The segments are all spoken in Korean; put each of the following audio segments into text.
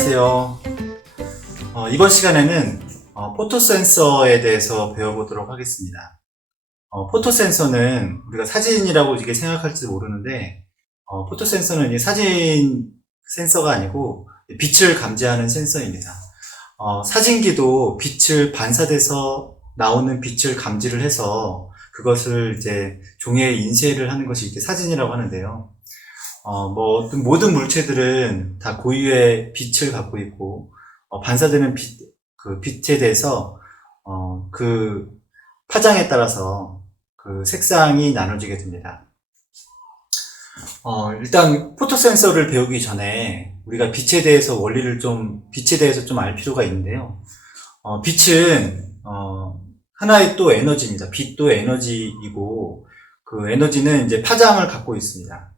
안녕하세요. 이번 시간에는 포토센서에 대해서 배워보도록 하겠습니다. 포토센서는 우리가 사진이라고 이게 생각할지 모르는데, 포토센서는 이 사진 센서가 아니고 빛을 감지하는 센서입니다. 사진기도 빛을 반사돼서 나오는 빛을 감지를 해서 그것을 이제 종이에 인쇄를 하는 것이 이렇게 사진이라고 하는데요. 모든 물체들은 다 고유의 빛을 갖고 있고, 반사되는 빛에 대해서, 그 파장에 따라서 그 색상이 나눠지게 됩니다. 일단, 포토센서를 배우기 전에 우리가 빛에 대해서 좀 알 필요가 있는데요. 빛은, 하나의 또 에너지입니다. 빛도 에너지이고, 그 에너지는 이제 파장을 갖고 있습니다.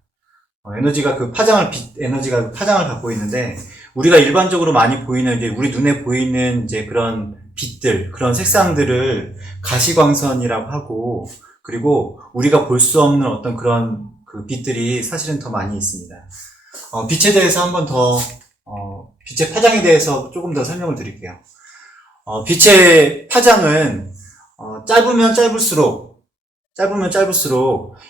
에너지가 파장을 갖고 있는데, 우리가 일반적으로 많이 보이는, 이제 우리 눈에 보이는 이제 그런 빛들, 그런 색상들을 가시광선이라고 하고, 그리고 우리가 볼 수 없는 어떤 그런 그 빛들이 사실은 더 많이 있습니다. 빛에 대해서 빛의 파장에 대해서 조금 더 설명을 드릴게요. 빛의 파장은, 짧으면 짧을수록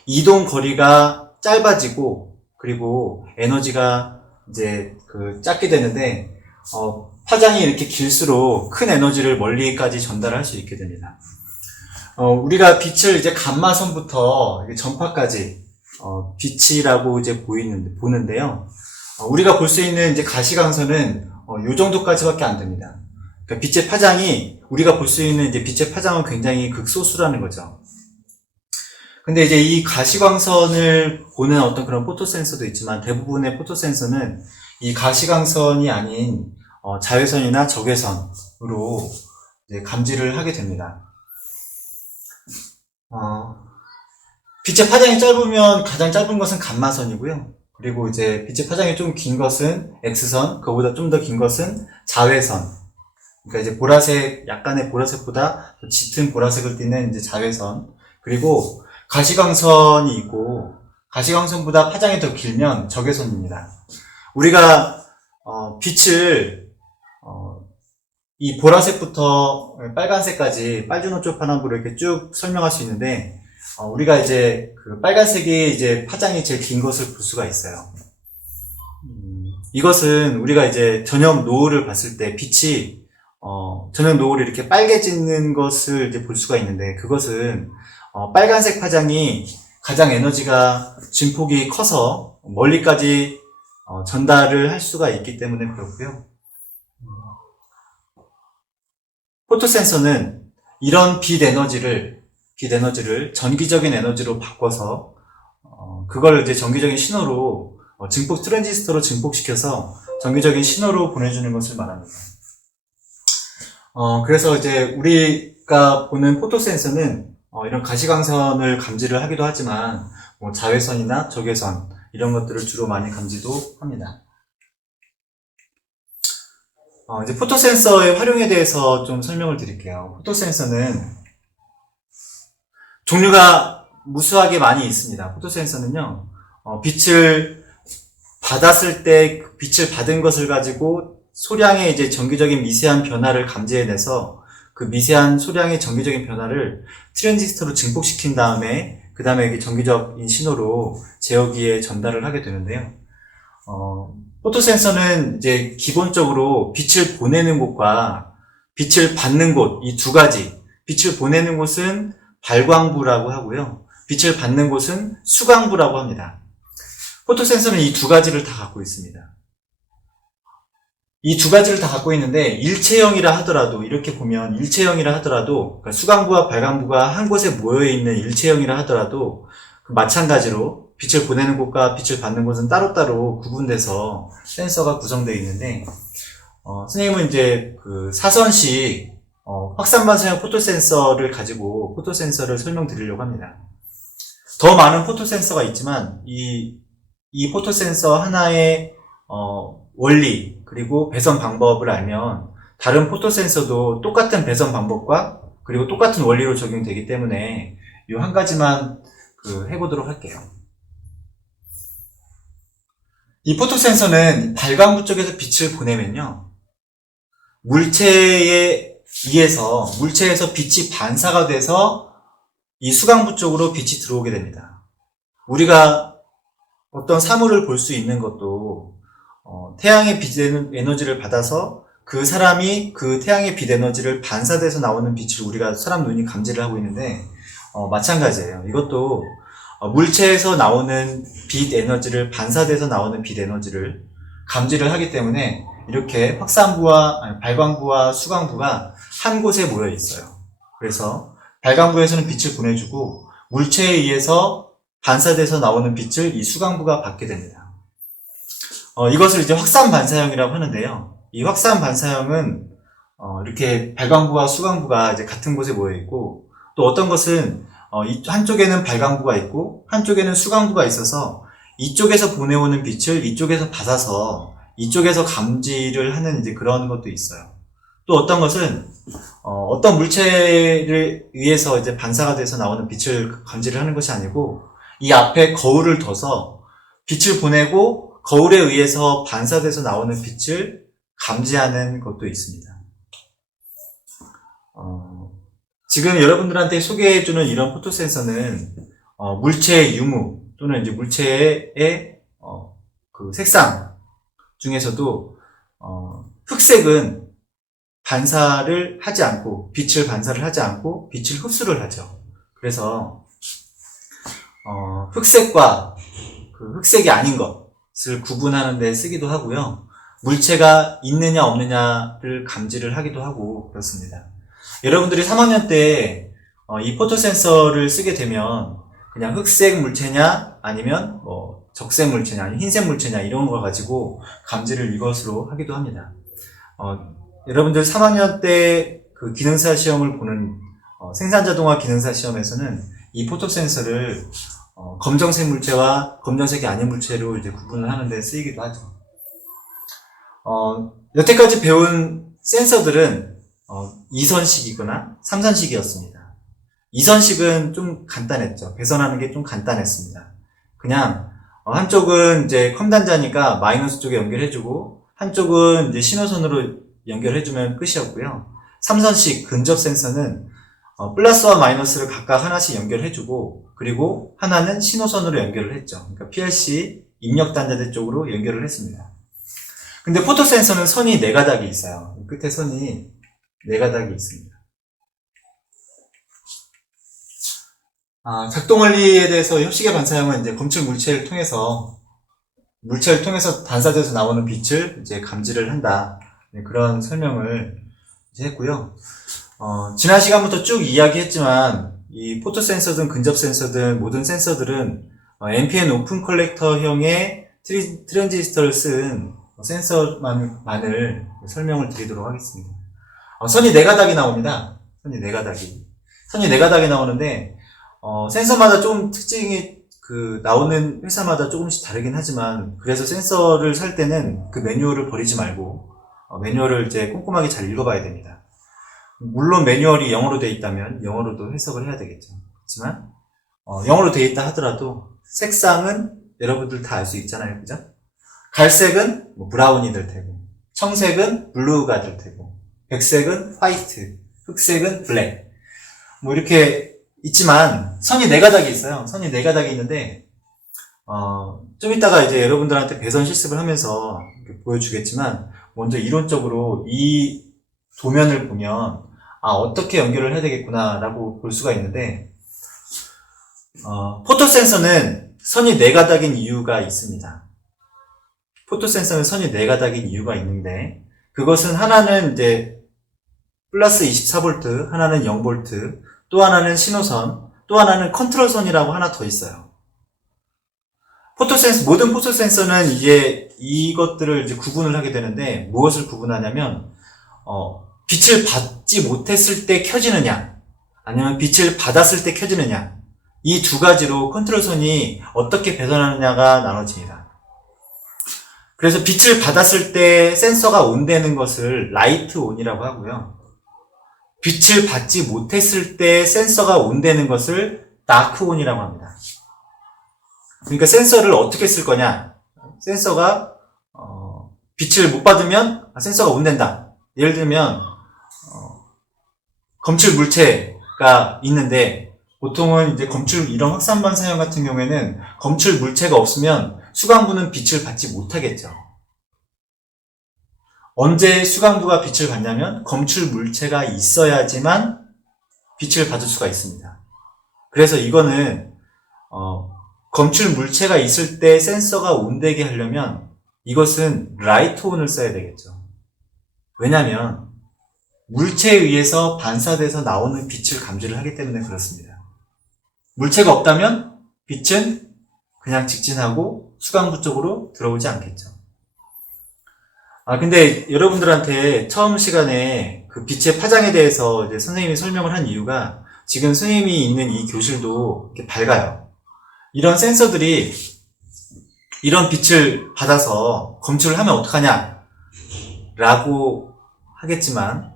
이동 거리가 짧아지고, 그리고 에너지가 이제 작게 되는데, 파장이 이렇게 길수록 큰 에너지를 멀리까지 전달할 수 있게 됩니다. 우리가 빛을 이제 감마선부터 전파까지, 빛이라고 이제 보는데요. 우리가 볼 수 있는 이제 가시광선은, 요 정도까지밖에 안 됩니다. 그러니까 빛의 파장이, 우리가 볼 수 있는 이제 빛의 파장은 굉장히 극소수라는 거죠. 근데 이제 이 가시광선을 보는 어떤 그런 포토센서도 있지만, 대부분의 포토센서는 이 가시광선이 아닌 자외선이나 적외선으로 이제 감지를 하게 됩니다. 빛의 파장이 짧으면 가장 짧은 것은 감마선이고요. 그리고 이제 빛의 파장이 좀 긴 것은 X선, 그거보다 좀 더 긴 것은 자외선. 그러니까 이제 약간의 보라색보다 더 짙은 보라색을 띠는 이제 자외선. 그리고 가시광선이 있고, 가시광선보다 파장이 더 길면 적외선입니다. 우리가, 빛을, 이 보라색부터 빨간색까지 빨주노초파남으로 이렇게 쭉 설명할 수 있는데, 우리가 이제 그 빨간색이 이제 파장이 제일 긴 것을 볼 수가 있어요. 이것은 우리가 이제 저녁 노을을 봤을 때 빛이, 저녁 노을이 이렇게 빨개지는 것을 이제 볼 수가 있는데, 그것은 빨간색 파장이 가장 에너지가 진폭이 커서 멀리까지 전달을 할 수가 있기 때문에 그렇고요. 포토센서는 이런 빛 에너지를 전기적인 에너지로 바꿔서 그걸 이제 전기적인 신호로 트랜지스터로 증폭시켜서 전기적인 신호로 보내주는 것을 말합니다. 그래서 이제 우리가 보는 포토센서는 이런 가시광선을 감지를 하기도 하지만, 자외선이나 적외선, 이런 것들을 주로 많이 감지도 합니다. 이제 포토센서의 활용에 대해서 좀 설명을 드릴게요. 포토센서는 종류가 무수하게 많이 있습니다. 포토센서는요, 빛을 받았을 때, 빛을 받은 것을 가지고 소량의 이제 전기적인 미세한 변화를 감지해내서 그 미세한 소량의 전기적인 변화를 트랜지스터로 증폭시킨 다음에 그 다음에 이게 전기적인 신호로 제어기에 전달을 하게 되는데요. 포토센서는 이제 기본적으로 빛을 보내는 곳과 빛을 받는 곳, 이 두 가지. 빛을 보내는 곳은 발광부라고 하고요. 빛을 받는 곳은 수광부라고 합니다. 포토센서는 이 두 가지를 다 갖고 있습니다. 이 두 가지를 다 갖고 있는데, 일체형이라 하더라도, 그러니까 수광부와 발광부가 한 곳에 모여있는 일체형이라 하더라도, 마찬가지로 빛을 보내는 곳과 빛을 받는 곳은 따로따로 구분돼서 센서가 구성되어 있는데, 선생님은 이제 사선식, 확산반사형 포토센서를 가지고 포토센서를 설명드리려고 합니다. 더 많은 포토센서가 있지만, 이 포토센서 하나의, 원리, 그리고 배선 방법을 알면 다른 포토센서도 똑같은 배선 방법과 그리고 똑같은 원리로 적용되기 때문에 이 한 가지만 해보도록 할게요. 이 포토 센서는 발광부 쪽에서 빛을 보내면요. 물체에서 빛이 반사가 돼서 이 수광부 쪽으로 빛이 들어오게 됩니다. 우리가 어떤 사물을 볼 수 있는 것도 태양의 빛 에너지를 받아서 그 사람이 그 태양의 빛 에너지를 반사돼서 나오는 빛을 우리가 사람 눈이 감지를 하고 있는데 마찬가지예요. 이것도 물체에서 나오는 빛 에너지를 반사돼서 나오는 빛 에너지를 감지를 하기 때문에 이렇게 발광부와 수광부가 한 곳에 모여 있어요. 그래서 발광부에서는 빛을 보내주고 물체에 의해서 반사돼서 나오는 빛을 이 수광부가 받게 됩니다. 이것을 이제 확산 반사형이라고 하는데요. 이 확산 반사형은 이렇게 발광부와 수광부가 이제 같은 곳에 모여 있고, 또 어떤 것은 한쪽에는 발광부가 있고 한쪽에는 수광부가 있어서 이쪽에서 보내오는 빛을 이쪽에서 받아서 이쪽에서 감지를 하는 이제 그런 것도 있어요. 또 어떤 것은 어떤 물체를 의해서 이제 반사가 돼서 나오는 빛을 감지를 하는 것이 아니고 이 앞에 거울을 둬서 빛을 보내고 거울에 의해서 반사돼서 나오는 빛을 감지하는 것도 있습니다. 지금 여러분들한테 소개해주는 이런 포토센서는 물체의 유무 또는 이제 물체의 그 색상 중에서도 흑색은 반사를 하지 않고 빛을 반사를 하지 않고 빛을 흡수를 하죠. 그래서 흑색과 그 흑색이 아닌 것을 구분하는 데 쓰기도 하고요. 물체가 있느냐 없느냐를 감지를 하기도 하고 그렇습니다. 여러분들이 3학년 때 이 포토 센서를 쓰게 되면 그냥 흑색 물체냐 아니면 뭐 적색 물체냐 아니면 흰색 물체냐 이런 거 가지고 감지를 이것으로 하기도 합니다. 여러분들 3학년 때 그 기능사 시험을 보는 생산자동화 기능사 시험에서는 이 포토 센서를 검정색 물체와 검정색이 아닌 물체로 이제 구분을 하는 데 쓰이기도 하죠. 여태까지 배운 센서들은 2선식이거나 3선식이었습니다. 2선식은 좀 간단했죠. 배선하는 게 좀 간단했습니다. 그냥 한쪽은 이제 컴단자니까 마이너스 쪽에 연결해주고 한쪽은 이제 신호선으로 연결해주면 끝이었고요. 3선식 근접 센서는 플러스와 마이너스를 각각 하나씩 연결해주고 그리고 하나는 신호선으로 연결을 했죠. 그러니까 PLC 입력 단자대 쪽으로 연결을 했습니다. 근데 포토 센서는 선이 4가닥이 있어요. 끝에 선이 4가닥이 있습니다. 작동 원리에 대해서 협식의 반사형은 이제 검출 물체를 통해서 반사돼서 나오는 빛을 이제 감지를 한다. 그런 설명을 이제 했고요. 지난 시간부터 쭉 이야기했지만 이 포토 센서든 근접 센서든 모든 센서들은 NPN 오픈 컬렉터형의 트랜지스터를 쓴 센서만을 설명을 드리도록 하겠습니다. 선이 4가닥이 나옵니다. 선이 4가닥이 나오는데 센서마다 조금 특징이 나오는 회사마다 조금씩 다르긴 하지만 그래서 센서를 살 때는 그 매뉴얼을 버리지 말고 매뉴얼을 이제 꼼꼼하게 잘 읽어봐야 됩니다. 물론 매뉴얼이 영어로 되어 있다면 영어로도 해석을 해야 되겠죠. 그렇지만 영어로 되어 있다 하더라도 색상은 여러분들 다 알 수 있잖아요. 그죠? 갈색은 브라운이 될 테고 청색은 블루가 될 테고 백색은 화이트, 흑색은 블랙 이렇게 있지만 선이 4가닥이 있어요. 선이 4가닥이 있는데 좀 이따가 이제 여러분들한테 배선 실습을 하면서 보여주겠지만 먼저 이론적으로 이 도면을 보면 어떻게 연결을 해야 되겠구나 라고 볼 수가 있는데 포토 센서는 선이 4가닥인 이유가 있습니다. 포토 센서는 선이 4가닥인 이유가 있는데 그것은 하나는 이제 플러스 24V, 하나는 0V, 또 하나는 신호선, 또 하나는 컨트롤선이라고 하나 더 있어요. 모든 포토 센서는 이제 이것들을 이제 구분을 하게 되는데 무엇을 구분하냐면 빛을 받지 못했을 때 켜지느냐 아니면 빛을 받았을 때 켜지느냐 이 2가지로 컨트롤선이 어떻게 배선하느냐가 나눠집니다. 그래서 빛을 받았을 때 센서가 온되는 것을 라이트 온이라고 하고요. 빛을 받지 못했을 때 센서가 온되는 것을 다크 온이라고 합니다. 그러니까 센서를 어떻게 쓸 거냐 센서가 빛을 못 받으면 센서가 온댄다. 예를 들면 검출 물체가 있는데 보통은 이제 검출 이런 확산 반사형 같은 경우에는 검출 물체가 없으면 수광부는 빛을 받지 못하겠죠. 언제 수광부가 빛을 받냐면 검출 물체가 있어야지만 빛을 받을 수가 있습니다. 그래서 이거는 검출 물체가 있을 때 센서가 온되게 하려면 이것은 라이트 온을 써야 되겠죠. 왜냐하면 물체에 의해서 반사돼서 나오는 빛을 감지를 하기 때문에 그렇습니다. 물체가 없다면 빛은 그냥 직진하고 수광부 쪽으로 들어오지 않겠죠. 근데 여러분들한테 처음 시간에 그 빛의 파장에 대해서 이제 선생님이 설명을 한 이유가 지금 선생님이 있는 이 교실도 이렇게 밝아요. 이런 센서들이 이런 빛을 받아서 검출을 하면 어떡하냐 라고 하겠지만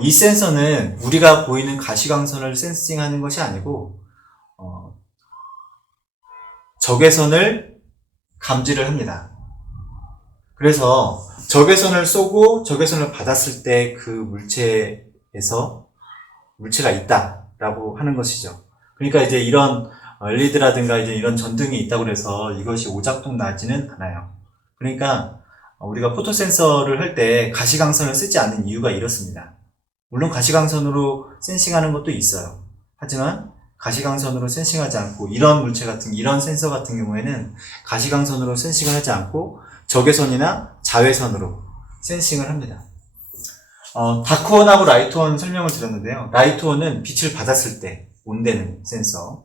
이 센서는 우리가 보이는 가시광선을 센싱하는 것이 아니고 적외선을 감지를 합니다. 그래서 적외선을 쏘고 적외선을 받았을 때 그 물체에서 물체가 있다라고 하는 것이죠. 그러니까 이제 이런 LED라든가 이제 이런 전등이 있다고 해서 이것이 오작동 나지는 않아요. 그러니까 우리가 포토 센서를 할 때 가시광선을 쓰지 않는 이유가 이렇습니다. 물론 가시광선으로 센싱하는 것도 있어요. 하지만 가시광선으로 센싱하지 않고 이런 물체 같은 이런 센서 같은 경우에는 가시광선으로 센싱을 하지 않고 적외선이나 자외선으로 센싱을 합니다. 다크온하고 라이트온 설명을 드렸는데요. 라이트온은 빛을 받았을 때 온되는 센서,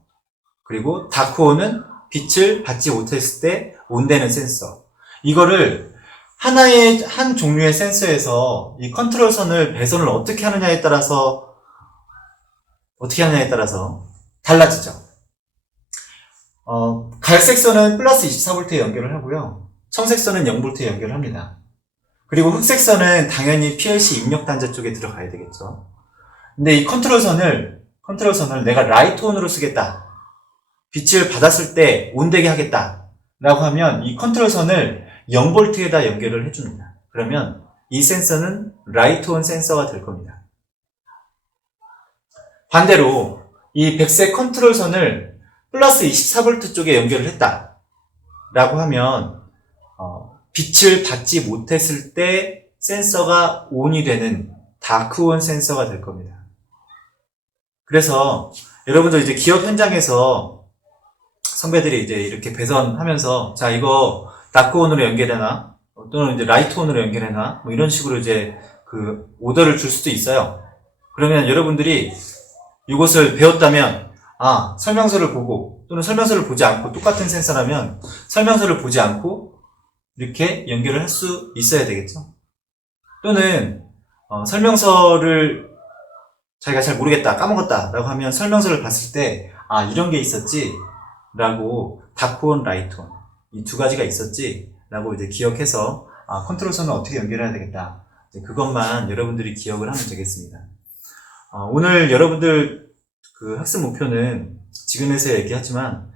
그리고 다크온은 빛을 받지 못했을 때 온되는 센서. 이거를 한 종류의 센서에서 이 컨트롤선을 배선을 어떻게 하느냐에 따라서 달라지죠. 갈색선은 플러스 24V에 연결을 하고요. 청색선은 0V에 연결을 합니다. 그리고 흑색선은 당연히 PLC 입력 단자 쪽에 들어가야 되겠죠. 근데 이 컨트롤선을 내가 라이트온으로 쓰겠다. 빛을 받았을 때 온되게 하겠다. 라고 하면 이 컨트롤선을 0V에다 연결을 해줍니다. 그러면 이 센서는 라이트온 센서가 될 겁니다. 반대로 이 백색 컨트롤선을 플러스 24V 쪽에 연결을 했다. 라고 하면 빛을 받지 못했을 때 센서가 온이 되는 다크온 센서가 될 겁니다. 그래서 여러분들 이제 기업 현장에서 선배들이 이제 이렇게 배선하면서 자 이거 다크온으로 연결해놔 또는 이제 라이트온으로 연결해놔 뭐 이런 식으로 이제 그 오더를 줄 수도 있어요. 그러면 여러분들이 이것을 배웠다면 설명서를 보고 또는 설명서를 보지 않고 똑같은 센서라면 설명서를 보지 않고 이렇게 연결을 할 수 있어야 되겠죠. 또는 설명서를 자기가 잘 모르겠다 까먹었다 라고 하면 설명서를 봤을 때 이런 게 있었지 라고 다크온 라이트온 이 두 가지가 있었지 라고 이제 기억해서 컨트롤선을 어떻게 연결해야 되겠다 그것만 여러분들이 기억을 하면 되겠습니다. 오늘 여러분들 그 학습 목표는 지금에서 얘기하지만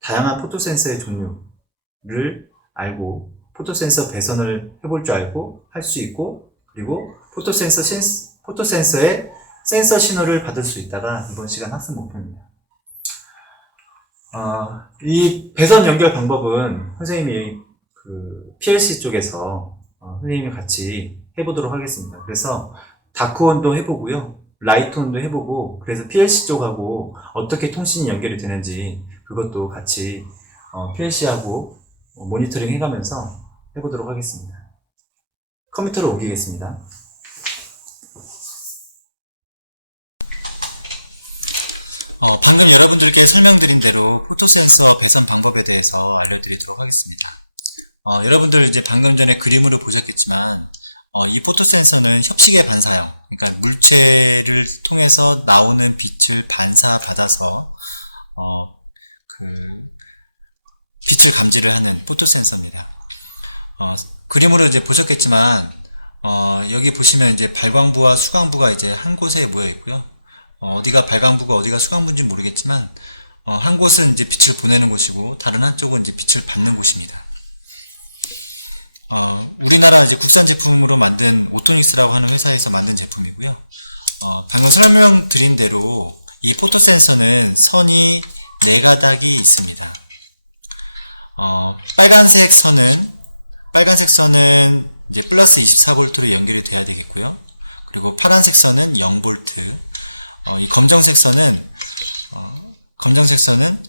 다양한 포토센서의 종류를 알고 포토센서 배선을 해볼 줄 알고 할 수 있고 그리고 포토센서의 센서 신호를 받을 수 있다가 이번 시간 학습 목표입니다. 이 배선 연결 방법은 선생님이 그 PLC 쪽에서 선생님이 같이 해보도록 하겠습니다. 그래서 다크온도 해보고요, 라이트온도 해보고, 그래서 PLC 쪽하고 어떻게 통신이 연결이 되는지 그것도 같이 PLC하고 모니터링 해가면서 해보도록 하겠습니다. 컴퓨터로 옮기겠습니다. 방금 여러분들께 설명드린 대로 포토센서 배선 방법에 대해서 알려드리도록 하겠습니다. 여러분들 이제 방금 전에 그림으로 보셨겠지만 이 포토센서는 협식의 반사형, 그러니까 물체를 통해서 나오는 빛을 반사받아서 빛을 감지를 하는 포토센서입니다. 그림으로 이제 보셨겠지만 여기 보시면 이제 발광부와 수광부가 이제 한 곳에 모여 있고요. 어디가 발광부가 어디가 수광부인지 모르겠지만 한 곳은 이제 빛을 보내는 곳이고 다른 한쪽은 이제 빛을 받는 곳입니다. 우리나라 이제 국산 제품으로 만든 오토닉스라고 하는 회사에서 만든 제품이고요. 방금 설명드린 대로 이 포토센서는 선이 4가닥이 있습니다. 빨간색 선은 이제 플러스 24V에 연결이 돼야 되겠고요. 그리고 파란색 선은 0V, 이 검정색 선은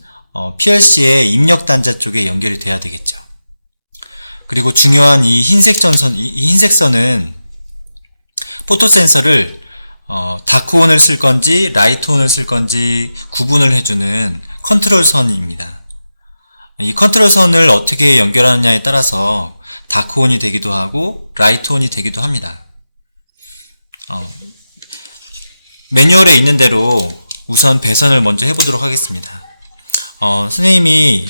PLC의 입력 단자 쪽에 연결이 돼야 되겠죠. 그리고 중요한 이 흰색 선은 포토센서를 다크온을 쓸 건지 라이트온을 쓸 건지 구분을 해주는 컨트롤 선입니다. 이 컨트롤 선을 어떻게 연결하느냐에 따라서 다크온이 되기도 하고 라이트온이 되기도 합니다. 매뉴얼에 있는 대로 우선 배선을 먼저 해보도록 하겠습니다. 선생님이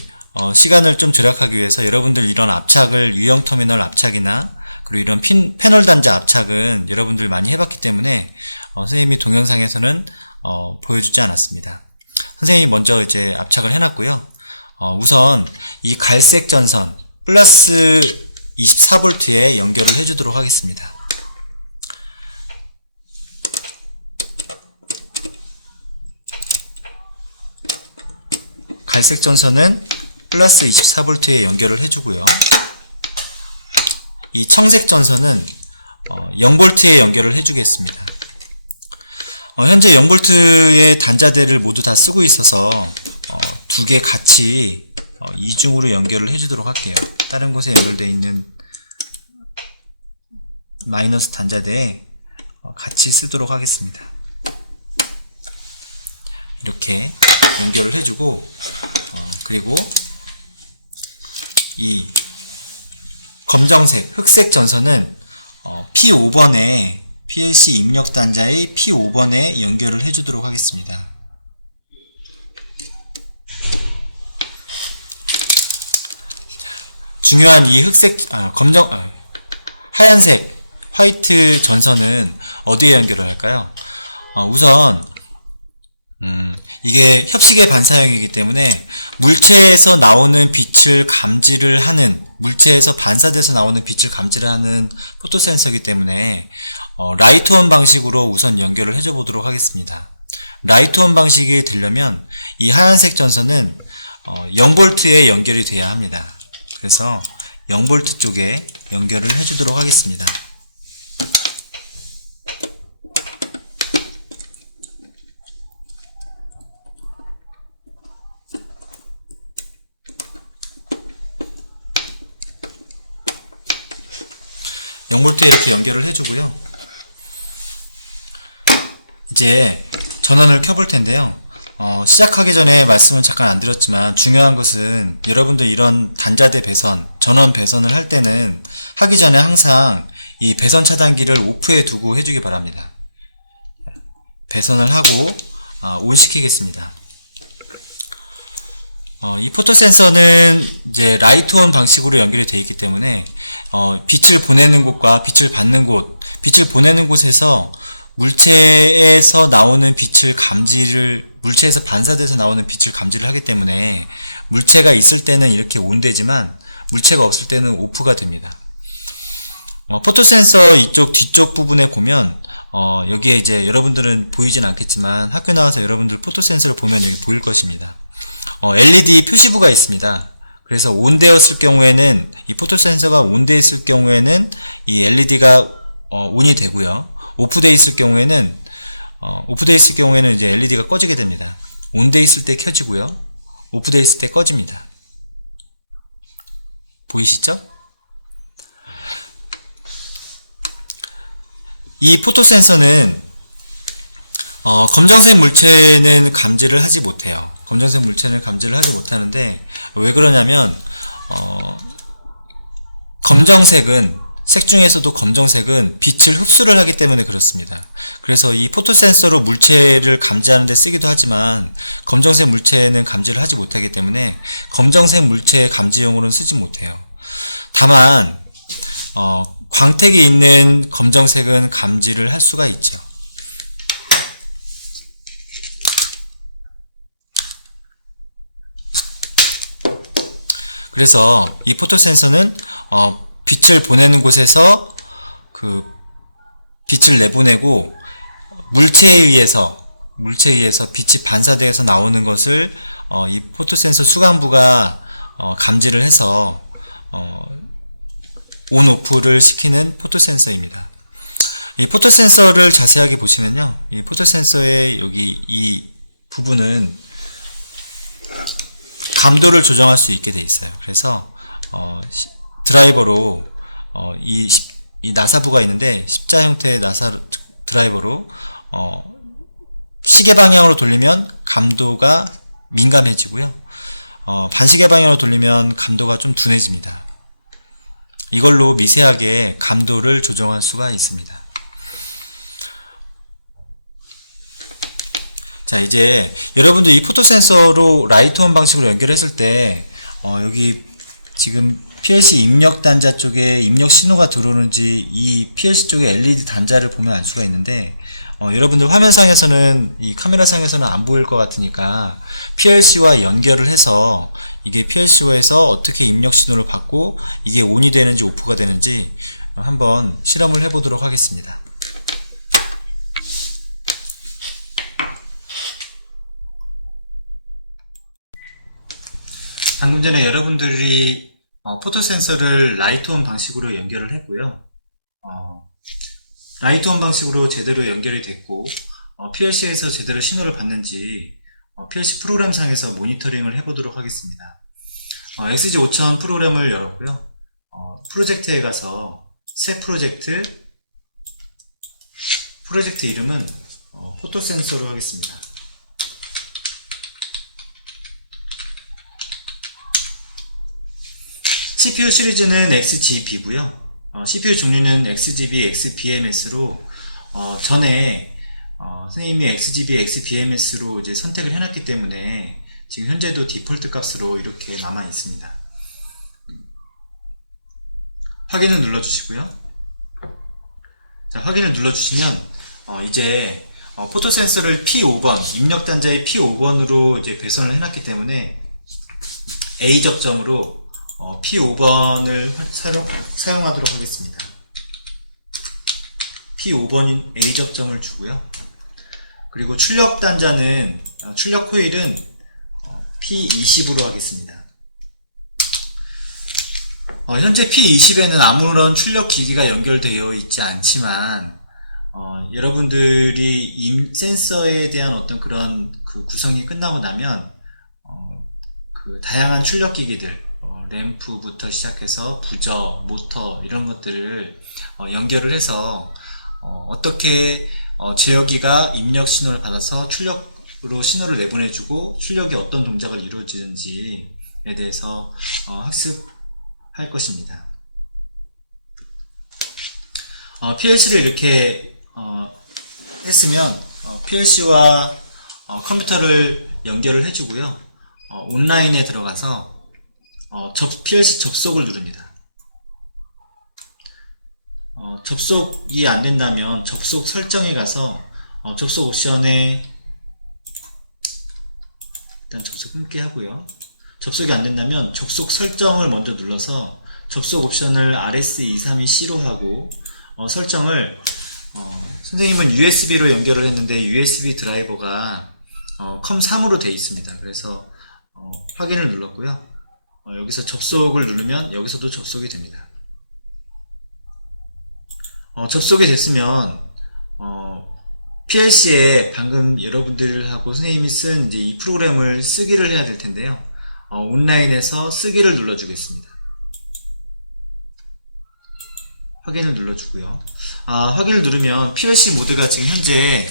시간을 좀 절약하기 위해서 여러분들 이런 압착을 유형 터미널 압착이나 그리고 이런 패널 단자 압착은 여러분들 많이 해봤기 때문에 선생님이 동영상에서는 보여주지 않았습니다. 선생님이 먼저 이제 압착을 해놨고요. 우선 이 갈색 전선 플러스 24V에 연결을 해주도록 하겠습니다. 갈색 전선은 플러스 24V에 연결을 해주고요. 이 청색 전선은 0V에 연결을 해주겠습니다. 현재 0V의 단자대를 모두 다 쓰고 있어서 두 개 같이 이중으로 연결을 해주도록 할게요. 다른 곳에 연결되어 있는 마이너스 단자대에 같이 쓰도록 하겠습니다. 이렇게 연결을 해주고 그리고 이 검정색 흑색 전선은 P5번에 PLC 입력 단자의 P5번에 연결을 해주도록 하겠습니다. 중요한 이 하얀색 화이트 전선은 어디에 연결을 할까요? 우선 이게 협식의 반사형이기 때문에 물체에서 나오는 빛을 감지를 하는 물체에서 반사돼서 나오는 빛을 감지를 하는 포토센서이기 때문에 라이트온 방식으로 우선 연결을 해줘 보도록 하겠습니다. 라이트온 방식이 되려면 이 하얀색 전선은 0V에 연결이 돼야 합니다. 그래서 0V 쪽에 연결을 해주도록 하겠습니다. 영볼트에 이렇게 연결을 해주고요. 이제 전원을 켜볼 텐데요. 시작하기 전에 말씀을 잠깐 안 드렸지만 중요한 것은 여러분들 이런 단자대 배선, 전원 배선을 할 때는 하기 전에 항상 이 배선 차단기를 오프해 두고 해주기 바랍니다. 배선을 하고 온 시키겠습니다. 이 포토센서는 이제 라이트온 방식으로 연결이 되어 있기 때문에 빛을 보내는 곳과 빛을 받는 곳, 빛을 보내는 곳에서 물체에서 나오는 빛을 물체에서 반사돼서 나오는 빛을 감지를 하기 때문에 물체가 있을 때는 이렇게 온되지만 물체가 없을 때는 오프가 됩니다. 포토센서 이쪽 뒤쪽 부분에 보면 여기에 이제 여러분들은 보이진 않겠지만 학교 나와서 여러분들 포토센서를 보면 보일 것입니다. LED 표시부가 있습니다. 그래서 온되었을 경우에는 이 포토센서가 온되어 있을 경우에는 이 LED가 온이 되고요. 오프되어 있을 경우에는 이제 LED가 꺼지게 됩니다. 온되어 있을 때 켜지고요. 오프되어 있을 때 꺼집니다. 보이시죠? 이 포토센서는 검정색 물체는 감지를 하지 못해요. 검정색 물체는 감지를 하지 못하는데 왜 그러냐면 검정색은 색 중에서도 검정색은 빛을 흡수를 하기 때문에 그렇습니다. 그래서 이 포토센서로 물체를 감지하는 데 쓰기도 하지만 검정색 물체는 감지를 하지 못하기 때문에 검정색 물체 감지용으로는 쓰지 못해요. 다만 광택이 있는 검정색은 감지를 할 수가 있죠. 그래서 이 포토 센서는 빛을 보내는 곳에서 그 빛을 내보내고 물체에 의해서 빛이 반사되어서 나오는 것을 이 포토 센서 수강부가 감지를 해서 온 오프를 시키는 포토 센서입니다. 이 포토 센서를 자세하게 보시면요, 이 포토 센서의 여기 이 부분은 감도를 조정할 수 있게 되어 있어요. 그래서 드라이버로 이 나사부가 있는데 십자 형태의 나사 드라이버로 시계 방향으로 돌리면 감도가 민감해지고요. 반시계 방향으로 돌리면 감도가 좀 둔해집니다. 이걸로 미세하게 감도를 조정할 수가 있습니다. 자, 이제 여러분들 이 포토 센서로 라이트온 방식으로 연결했을 때 여기 지금 PLC 입력 단자 쪽에 입력 신호가 들어오는지 이 PLC 쪽에 LED 단자를 보면 알 수가 있는데 여러분들 화면상에서는 이 카메라상에서는 안 보일 것 같으니까 PLC와 연결을 해서 이게 PLC에서 어떻게 입력 신호를 받고 이게 ON이 되는지 OFF가 되는지 한번 실험을 해보도록 하겠습니다. 방금 전에 여러분들이 포토 센서를 라이트온 방식으로 연결을 했고요. 라이트온 방식으로 제대로 연결이 됐고 PLC에서 제대로 신호를 받는지 PLC 프로그램상에서 모니터링을 해보도록 하겠습니다. XG5000 프로그램을 열었고요. 프로젝트에 가서 새 프로젝트 이름은 포토 센서로 하겠습니다. CPU 시리즈는 XGB고요. CPU 종류는 XGB, XBMS로 전에 선생님이 XGB, XBMS로 이제 선택을 해놨기 때문에 지금 현재도 디폴트 값으로 이렇게 남아 있습니다. 확인을 눌러주시고요. 자, 확인을 눌러주시면 이제 포토 센서를 P5번 입력 단자의 P5번으로 이제 배선을 해놨기 때문에 A 접점으로 P5번을 사용하도록 하겠습니다. P5번인 A 접점을 주고요. 그리고 출력 단자는 출력 코일은 P20으로 하겠습니다. 현재 P20에는 아무런 출력 기기가 연결되어 있지 않지만 여러분들이 센서에 대한 어떤 그런 그 구성이 끝나고 나면 그 다양한 출력 기기들 램프부터 시작해서 부저, 모터 이런 것들을 연결을 해서 어떻게 제어기가 입력 신호를 받아서 출력으로 신호를 내보내주고 출력이 어떤 동작을 이루어지는지에 대해서 학습할 것입니다. PLC를 이렇게 했으면 PLC와 컴퓨터를 연결을 해주고요. 온라인에 들어가서 PLC 접속을 누릅니다. 접속이 안 된다면 접속 설정에 가서 접속 옵션에 일단 접속 끊기 하고요. 접속이 안 된다면 접속 설정을 먼저 눌러서 접속 옵션을 RS232C로 하고 설정을 선생님은 USB로 연결을 했는데 USB 드라이버가 COM3으로 되어 있습니다. 그래서 확인을 눌렀고요. 여기서 접속을 누르면 여기서도 접속이 됩니다. 접속이 됐으면 PLC에 방금 여러분들하고 선생님이 쓴 이제 이 프로그램을 쓰기를 해야 될 텐데요. 온라인에서 쓰기를 눌러주겠습니다. 확인을 눌러주고요. 확인을 누르면 PLC 모드가 지금 현재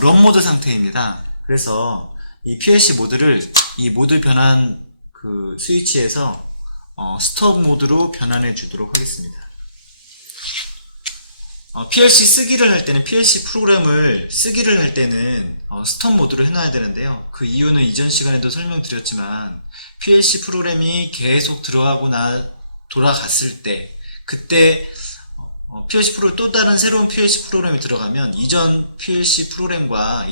런 모드 상태입니다. 그래서 이 PLC 모드를 이 모드 변환 그 스위치에서 스톱 모드로 변환해 주도록 하겠습니다. PLC 쓰기를 할 때는 PLC 프로그램을 쓰기를 할 때는 스톱 모드로 해놔야 되는데요. 그 이유는 이전 시간에도 설명드렸지만 PLC 프로그램이 계속 돌아갔을 때 그때 PLC 또 다른 새로운 PLC 프로그램이 들어가면 이전 프로그램과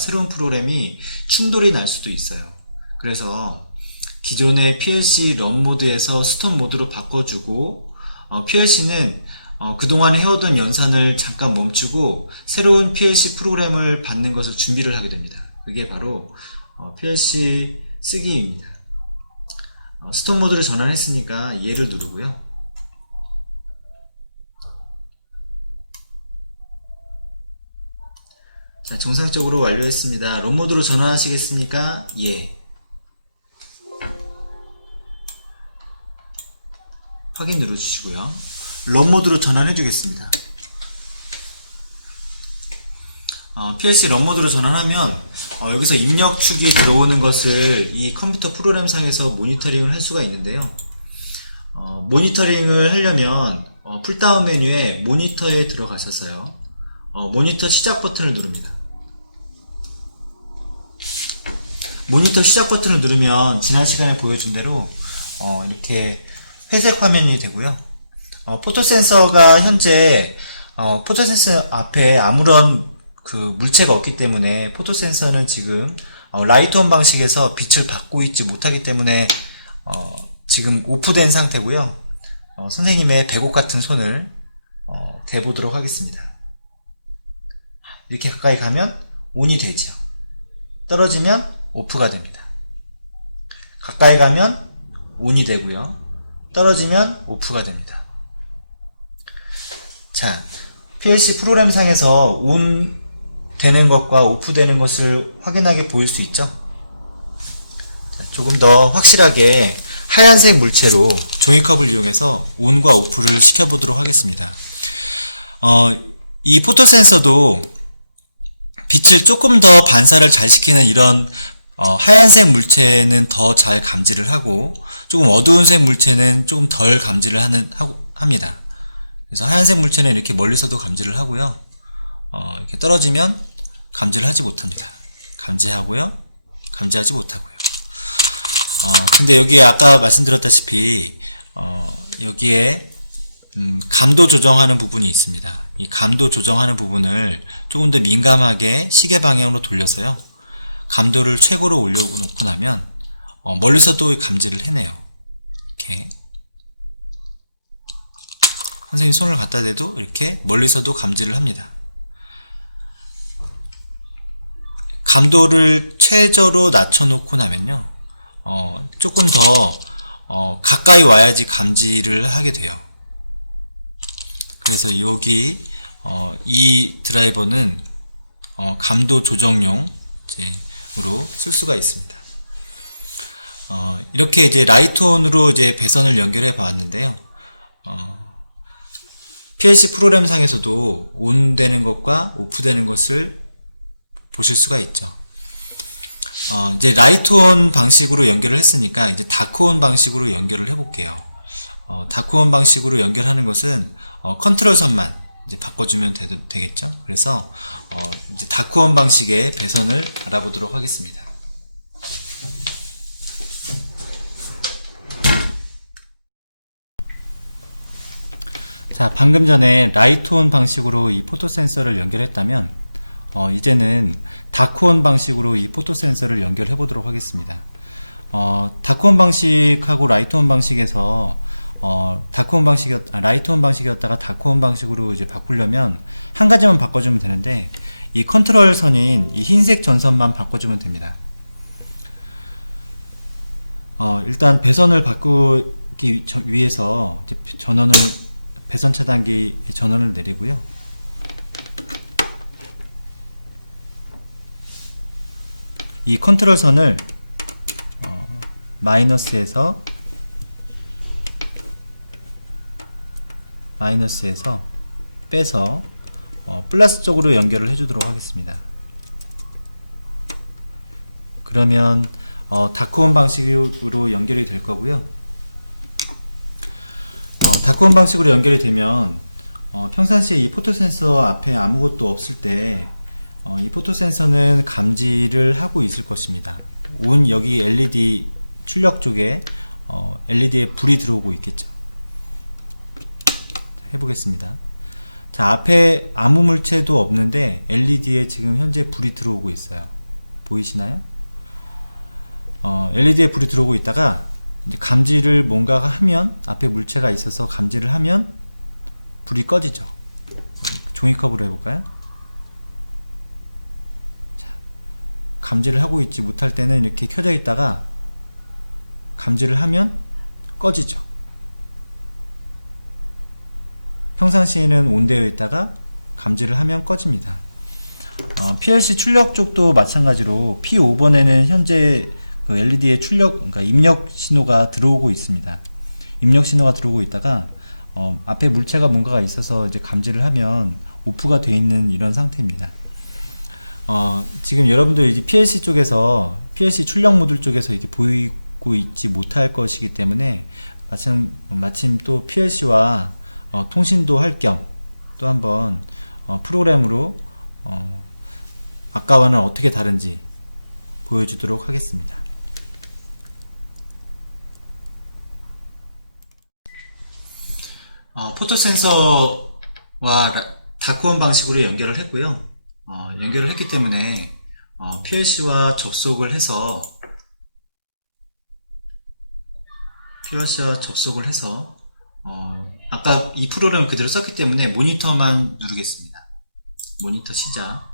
새로운 프로그램이 충돌이 날 수도 있어요. 그래서 기존의 PLC 런 모드에서 스톱 모드로 바꿔주고, PLC는 그동안 해오던 연산을 잠깐 멈추고 새로운 PLC 프로그램을 받는 것을 준비를 하게 됩니다. 그게 바로 PLC 쓰기입니다. 스톱 모드를 전환했으니까 얘를 누르고요. 자, 정상적으로 완료했습니다. 런 모드로 전환하시겠습니까? 예. 확인 눌러주시고요. 런 모드로 전환해 주겠습니다. PLC 런 모드로 전환하면 여기서 입력 축이 들어오는 것을 이 컴퓨터 프로그램상에서 모니터링을 할 수가 있는데요. 모니터링을 하려면 풀다운 메뉴에 모니터에 들어가셔서요. 모니터 시작 버튼을 누릅니다. 모니터 시작 버튼을 누르면 지난 시간에 보여준 대로 이렇게 회색 화면이 되고요. 포토센서가 현재 포토센서 앞에 아무런 그 물체가 없기 때문에 포토센서는 지금 라이트온 방식에서 빛을 받고 있지 못하기 때문에 지금 오프된 상태고요. 선생님의 배곡 같은 손을 대보도록 하겠습니다. 이렇게 가까이 가면 온이 되죠. 떨어지면 오프가 됩니다. 가까이 가면 온이 되고요. 떨어지면 오프가 됩니다. 자, PLC 프로그램상에서 온 되는 것과 오프 되는 것을 확인하게 보일 수 있죠. 자, 조금 더 확실하게 하얀색 물체로 종이컵을 이용해서 온과 오프를 시켜보도록 하겠습니다. 이 포토센서도 빛을 조금 더 반사를 잘 시키는 이런 하얀색 물체는 더 잘 감지를 하고 조금 어두운 색 물체는 조금 덜 감지를 합니다. 그래서 하얀색 물체는 이렇게 멀리서도 감지를 하고요. 이렇게 떨어지면 감지를 하지 못합니다. 감지하고요. 감지하지 못하고요. 근데 여기 아까 말씀드렸다시피 여기에 감도 조정하는 부분이 있습니다. 이 감도 조정하는 부분을 조금 더 민감하게 시계 방향으로 돌려서요. 감도를 최고로 올려놓고 나면 멀리서도 감지를 해내요. 이렇게 선생님 손을 갖다 대도 이렇게 멀리서도 감지를 합니다. 감도를 최저로 낮춰놓고 나면요. 조금 더 가까이 와야지 감지를 하게 돼요. 그래서 여기 이 드라이버는 감도 조정용으로 쓸 수가 있습니다. 이렇게 이제 라이트온으로 이제 배선을 연결해 보았는데요. PLC 프로그램상에서도 온 되는 것과 오프 되는 것을 보실 수가 있죠. 이제 라이트온 방식으로 연결을 했으니까 이제 다크온 방식으로 연결을 해볼게요. 다크온 방식으로 연결하는 것은 컨트롤선만 이제 바꿔주면 되겠죠. 그래서 이제 다크온 방식의 배선을 달아보도록 하겠습니다. 자, 방금 전에 라이트온 방식으로 이 포토 센서를 연결했다면 이제는 다크온 방식으로 이 포토 센서를 연결해 보도록 하겠습니다. 다크온 방식하고 라이트온 방식에서 라이트온 방식이었다가 다크온 방식으로 이제 바꾸려면 한 가지만 바꿔주면 되는데 이 컨트롤 선인 이 흰색 전선만 바꿔주면 됩니다. 일단 배선을 바꾸기 위해서 배선 차단기 전원을 내리고요. 이 컨트롤 선을 마이너스에서 빼서 플러스 쪽으로 연결을 해주도록 하겠습니다. 그러면 다크온 방식으로 연결이 될 거고요. 다크온 방식으로 연결이 되면 평상시에 이 포토센서 앞에 아무것도 없을 때 이 포토센서는 감지를 하고 있을 것입니다. 온 여기 LED 출력 쪽에 LED에 불이 들어오고 있겠죠. 해보겠습니다. 자, 앞에 아무 물체도 없는데 LED에 지금 현재 불이 들어오고 있어요. 보이시나요? LED에 불이 들어오고 있다가 감지를 뭔가 하면, 앞에 물체가 있어서 감지를 하면 불이 꺼지죠. 종이컵으로 해볼까요? 감지를 하고 있지 못할 때는 이렇게 켜져 있다가 감지를 하면 꺼지죠. 평상시에는 온되어 있다가 감지를 하면 꺼집니다. PLC 출력 쪽도 마찬가지로 P5번에는 현재 그 LED의 출력, 그러니까 입력 신호가 들어오고 있습니다. 입력 신호가 들어오고 있다가 앞에 물체가 뭔가가 있어서 이제 감지를 하면 오프가 되어 있는 이런 상태입니다. 지금 여러분들이 이제 PLC 쪽에서, PLC 출력 모듈 쪽에서 이렇게 보이고 있지 못할 것이기 때문에 마침 또 PLC와 통신도 할 겸 또 한번 프로그램으로 아까와는 어떻게 다른지 보여주도록 하겠습니다. 포토 센서와 다크온 방식으로 연결을 했고요. 연결을 했기 때문에 PLC와 접속을 해서 아까 이 프로그램을 그대로 썼기 때문에 모니터만 누르겠습니다. 모니터 시작.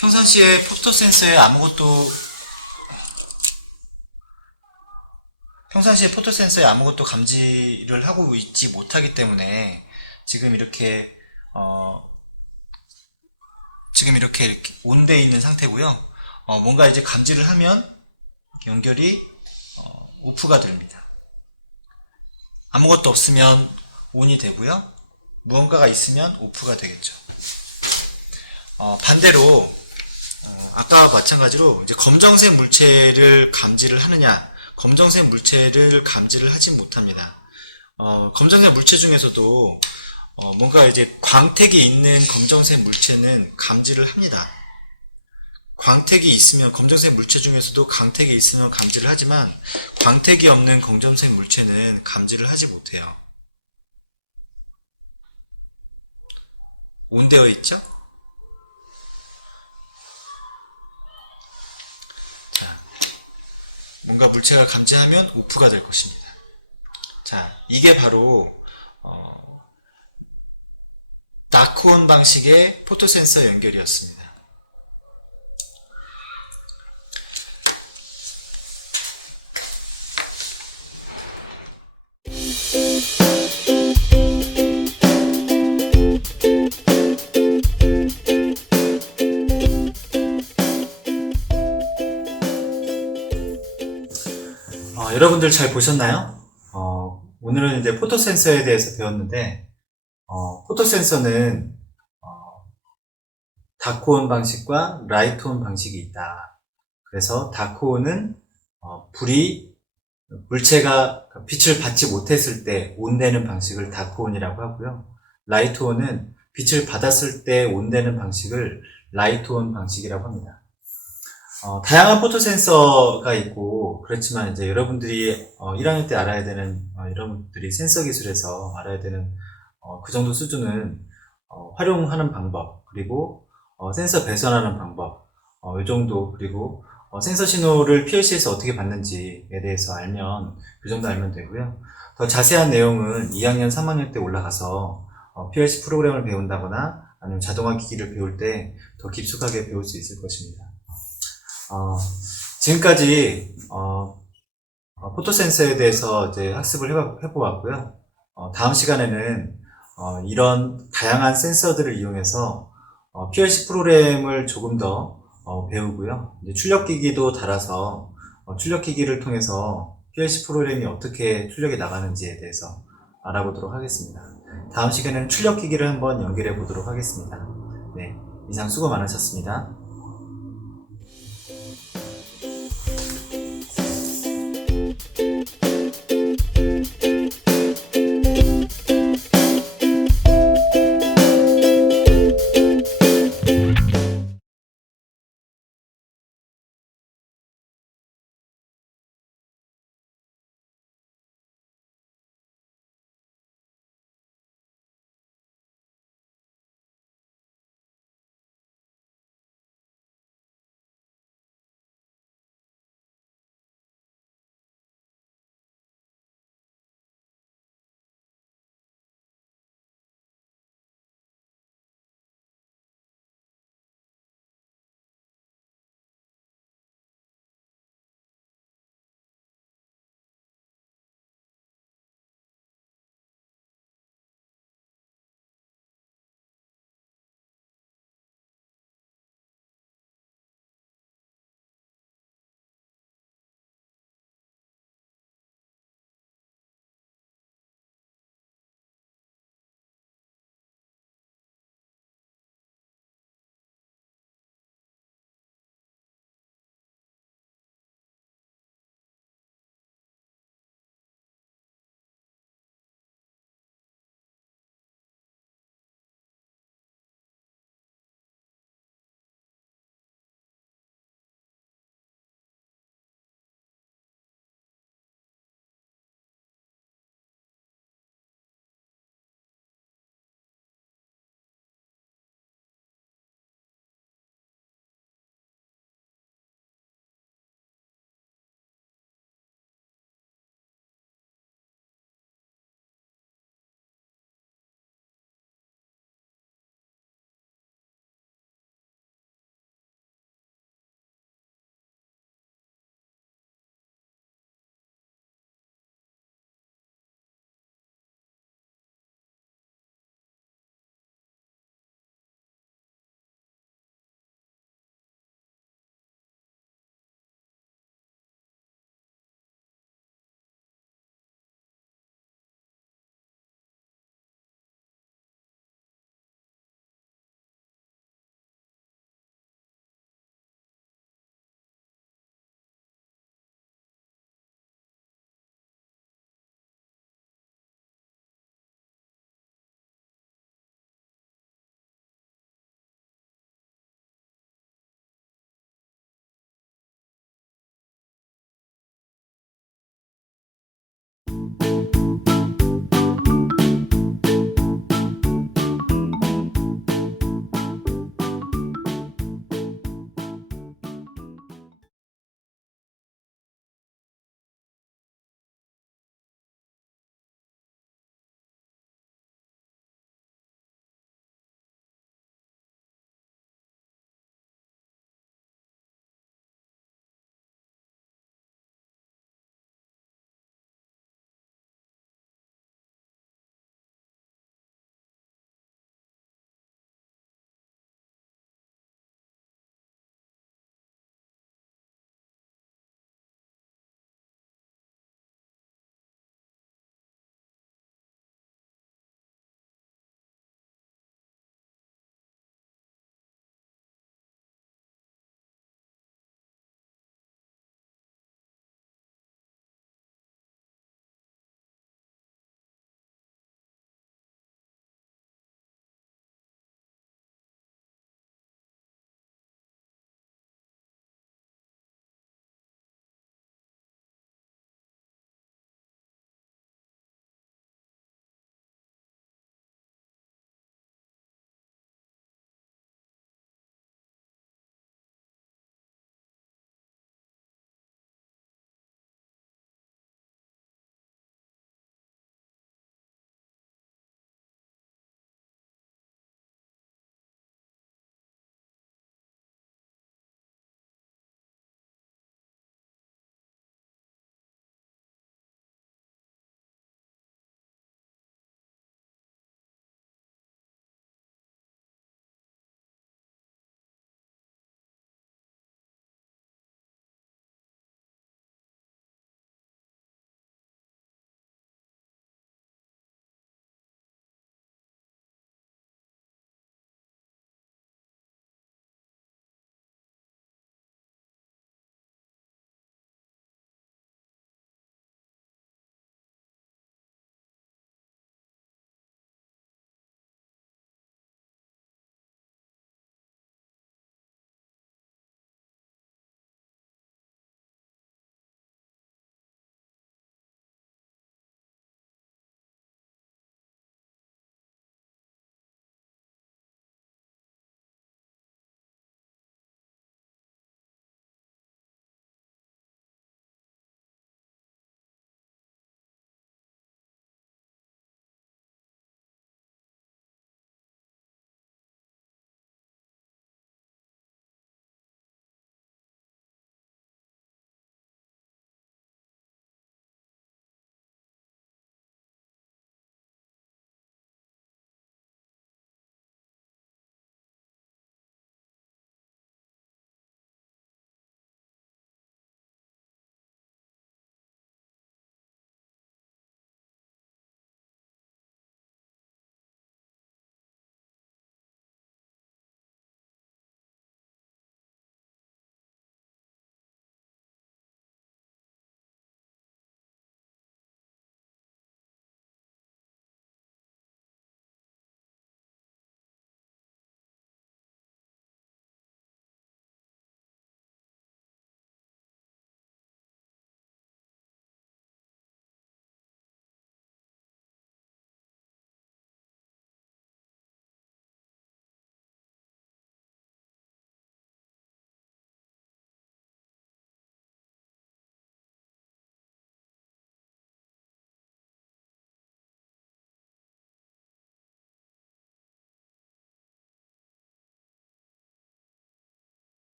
평상시에 포토센서에 아무것도 감지를 하고 있지 못하기 때문에 지금 이렇게 온되어 있는 상태고요. 뭔가 이제 감지를 하면 연결이 오프가 됩니다. 아무것도 없으면 온이 되고요. 무언가가 있으면 오프가 되겠죠. 반대로 아까와 마찬가지로 이제 검정색 물체를 감지를 하느냐, 검정색 물체를 감지를 하지 못합니다. 검정색 물체 중에서도 뭔가 이제 광택이 있는 검정색 물체는 감지를 합니다. 광택이 있으면, 검정색 물체 중에서도 광택이 있으면 감지를 하지만 광택이 없는 검정색 물체는 감지를 하지 못해요. 온되어 있죠? 자, 뭔가 물체가 감지하면 오프가 될 것입니다. 자, 이게 바로 다크온 방식의 포토센서 연결이었습니다. 여러분들 잘 보셨나요? 오늘은 이제 포토센서에 대해서 배웠는데, 포토센서는 다크온 방식과 라이트온 방식이 있다. 그래서 다크온은 물체가 빛을 받지 못했을 때 온되는 방식을 다크온이라고 하고요. 라이트온은 빛을 받았을 때 온되는 방식을 라이트온 방식이라고 합니다. 다양한 포토 센서가 있고, 그렇지만 이제 여러분들이 1학년 때 알아야 되는, 여러분들이 센서 기술에서 알아야 되는 그 정도 수준은 활용하는 방법, 그리고 센서 배선하는 방법, 이 정도, 그리고 센서 신호를 PLC에서 어떻게 받는지에 대해서 알면, 그 정도 알면 되고요. 더 자세한 내용은 2학년, 3학년 때 올라가서 PLC 프로그램을 배운다거나 아니면 자동화 기기를 배울 때 더 깊숙하게 배울 수 있을 것입니다. 지금까지 포토센서에 대해서 이제 학습을 해보았고요. 다음 시간에는 이런 다양한 센서들을 이용해서 PLC 프로그램을 조금 더 배우고요. 이제 출력기기도 달아서 출력기기를 통해서 PLC 프로그램이 어떻게 출력이 나가는지에 대해서 알아보도록 하겠습니다. 다음 시간에는 출력기기를 한번 연결해 보도록 하겠습니다. 네, 이상 수고 많으셨습니다.